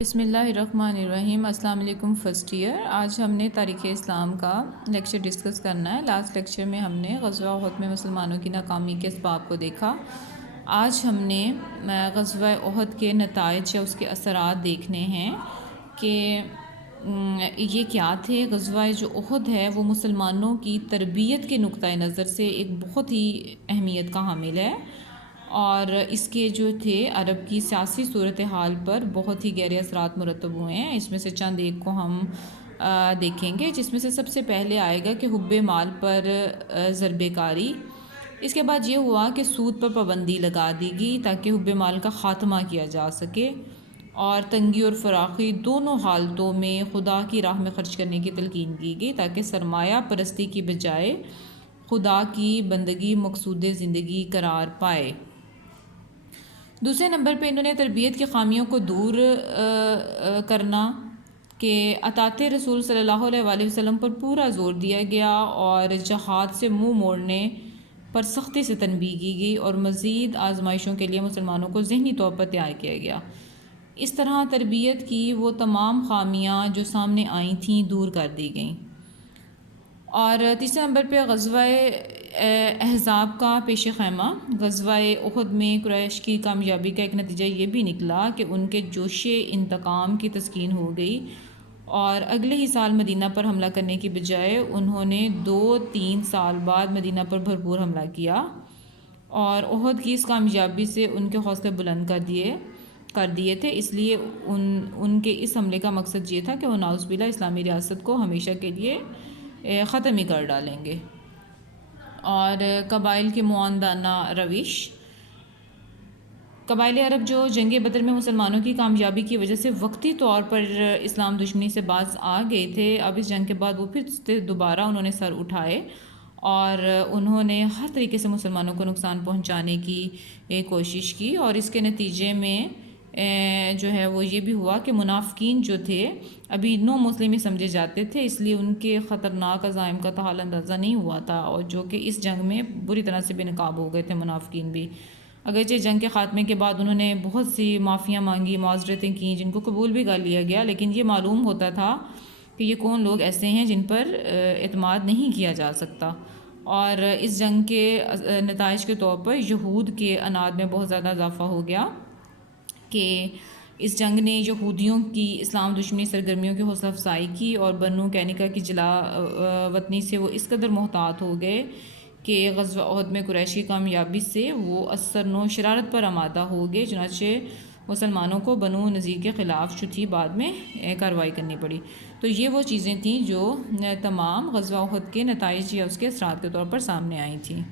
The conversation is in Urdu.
بسم اللہ الرحمن الرحیم۔ السلام علیکم فرسٹ ایئر۔ آج ہم نے تاریخ اسلام کا لیکچر ڈسکس کرنا ہے۔ لاسٹ لیکچر میں ہم نے غزوہ احد میں مسلمانوں کی ناکامی کے اسباب کو دیکھا۔ آج ہم نے غزوہ احد کے نتائج یا اس کے اثرات دیکھنے ہیں کہ یہ کیا تھے۔ غزوہ جو احد ہے وہ مسلمانوں کی تربیت کے نقطہ نظر سے ایک بہت ہی اہمیت کا حامل ہے، اور اس کے جو تھے عرب کی سیاسی صورتحال پر بہت ہی گہرے اثرات مرتب ہوئے ہیں۔ اس میں سے چند ایک کو ہم دیکھیں گے، جس میں سے سب سے پہلے آئے گا کہ حب مال پر ضرب کاری۔ اس کے بعد یہ ہوا کہ سود پر پابندی لگا دی گئی تاکہ حب مال کا خاتمہ کیا جا سکے، اور تنگی اور فراخی دونوں حالتوں میں خدا کی راہ میں خرچ کرنے کی تلقین کی گئی تاکہ سرمایہ پرستی کی بجائے خدا کی بندگی مقصود زندگی قرار پائے۔ دوسرے نمبر پہ انہوں نے تربیت کی خامیوں کو دور کرنا کہ اطاعت رسول صلی اللہ علیہ وآلہ وسلم پر پورا زور دیا گیا، اور جہاد سے منہ موڑنے پر سختی سے تنبیہ کی گئی، اور مزید آزمائشوں کے لیے مسلمانوں کو ذہنی طور پر تیار کیا گیا۔ اس طرح تربیت کی وہ تمام خامیاں جو سامنے آئی تھیں دور کر دی گئیں۔ اور تیسرے نمبر پہ غزوہ احزاب کا پیش خیمہ۔ غزوہ احد میں قریش کی کامیابی کا ایک نتیجہ یہ بھی نکلا کہ ان کے جوش انتقام کی تسکین ہو گئی، اور اگلے ہی سال مدینہ پر حملہ کرنے کی بجائے انہوں نے 2-3 سال بعد مدینہ پر بھرپور حملہ کیا، اور احد کی اس کامیابی سے ان کے حوصلے بلند کر دیے تھے۔ اس لیے ان کے اس حملے کا مقصد یہ تھا کہ وہ نعوذ باللہ اسلامی ریاست کو ہمیشہ کے لیے ختم ہی کر ڈالیں گے۔ اور قبائل کے معاندانہ روش۔ قبائل عرب جو جنگ بدر میں مسلمانوں کی کامیابی کی وجہ سے وقتی طور پر اسلام دشمنی سے باز آ گئے تھے، اب اس جنگ کے بعد وہ پھر دوبارہ انہوں نے سر اٹھائے، اور انہوں نے ہر طریقے سے مسلمانوں کو نقصان پہنچانے کی کوشش کی، اور اس کے نتیجے میں جو ہے وہ یہ بھی ہوا کہ منافقین جو تھے ابھی نو مسلم ہی سمجھے جاتے تھے، اس لیے ان کے خطرناک عزائم کا حال اندازہ نہیں ہوا تھا، اور جو کہ اس جنگ میں بری طرح سے بے نقاب ہو گئے تھے منافقین بھی۔ اگرچہ جنگ کے خاتمے کے بعد انہوں نے بہت سی معافیاں مانگی، معذرتیں کیں، جن کو قبول بھی کر لیا گیا، لیکن یہ معلوم ہوتا تھا کہ یہ کون لوگ ایسے ہیں جن پر اعتماد نہیں کیا جا سکتا۔ اور اس جنگ کے نتائج کے طور پر یہود کے اناد میں بہت زیادہ اضافہ ہو گیا کہ اس جنگ نے یہودیوں کی اسلام دشمنی سرگرمیوں کی حوصلہ افزائی کی، اور بنو قینقاع کی جلا وطنی سے وہ اس قدر محتاط ہو گئے کہ غزوہ احد میں قریش کی کامیابی سے وہ اثر نو شرارت پر آمادہ ہو گئے، چنانچہ مسلمانوں کو بنو نذیر کے خلاف جو تھی بعد میں کارروائی کرنی پڑی۔ تو یہ وہ چیزیں تھیں جو تمام غزوہ احد کے نتائج یا اس کے اثرات کے طور پر سامنے آئی تھیں۔